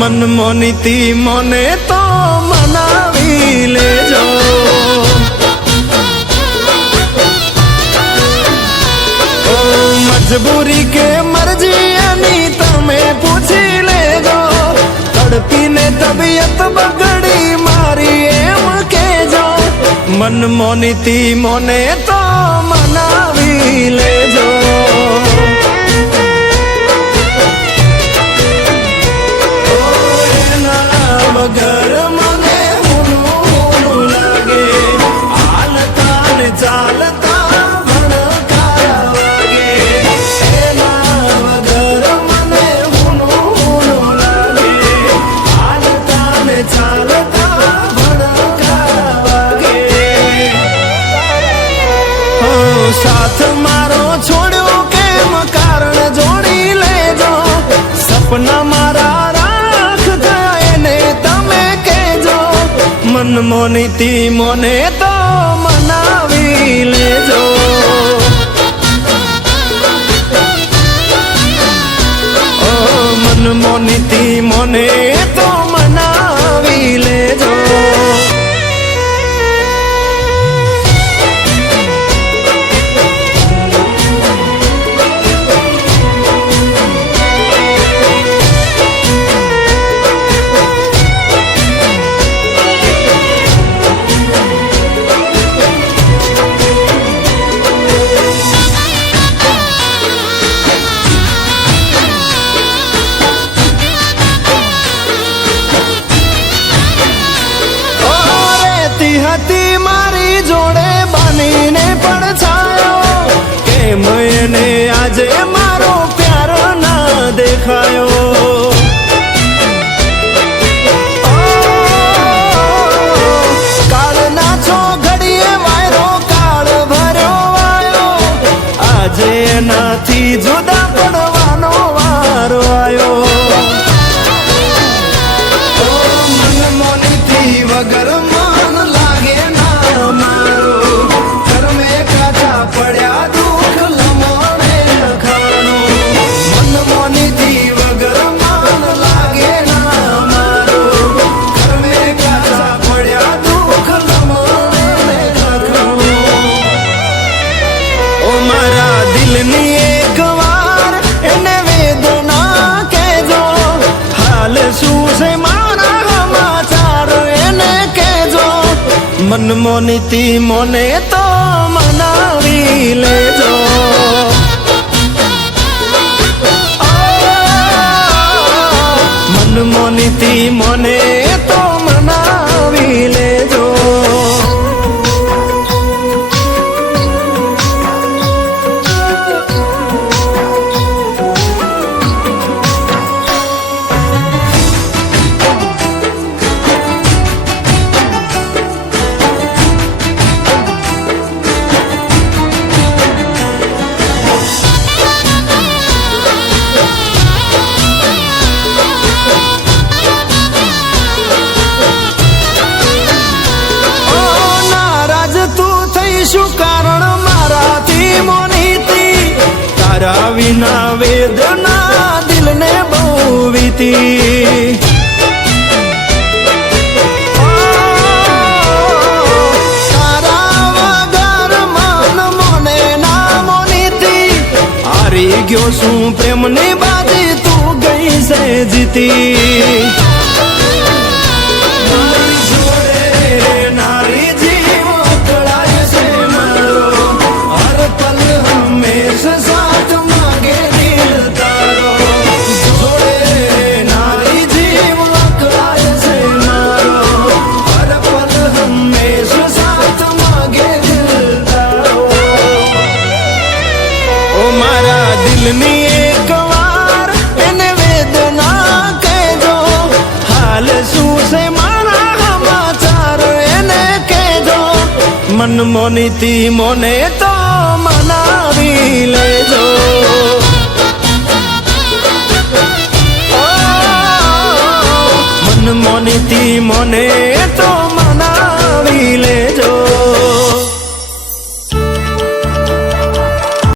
મન મોનીતી મને તો મનાવી લેજો. મજબૂરી કે મરજી એની તમે પૂછી લેજો. તડપીને તબિયત બગડી મારી એમ કેજો. મન મોનીતી મને તો મનાવી લેજો. વગર મને ઊનું લાગે. હાલતા ને ચાલતા ભણકારા વાગે. એના વગર મને ઊનું લાગે. હાલતા ને ચાલતા ભણકારા વાગે. સાથ મારો છોડ્યો કેમ કારણ જોડી લેજો. સપના મારા મન મોનીતી મને તો મનાવી લેજો. મન મોનીતી મને તો મનાવી લેજો. હતી મારી જોડે બનીને પડછાયો. કેમ એને આજે મારો પ્યાર ના દેખાયો. કાળના છો ઘડીએ વાયરો કાળ ભર્યો વાયો. આજે એનાથી જુદા પડવાનો વારો આવ્યો. મન મોનીતી વગર દિલની એક વાર એને વેદના કહેજો. હાલ શું છે મારા સમાચાર એને કહેજો. મન મોનીતી મને તો મનાવી લેજો. મન મોનીતી મને તો મનાવી લેજો. શું કારણ મારાથી મોનીતી. તારા વિના વેદના દિલને બહુ વીતી. તારા વગર મન મને ના મોનીતી. હારી ગયો શું પ્રેમની બાજી તું ગઈ છે જીતી. દિલની એક વાર એને વેદના કહેજો. હાલ શું છે મારા સમાચાર એને કહેજો. મન મોનીતી મને તો મનાવી લેજો. મન મોનીતી મને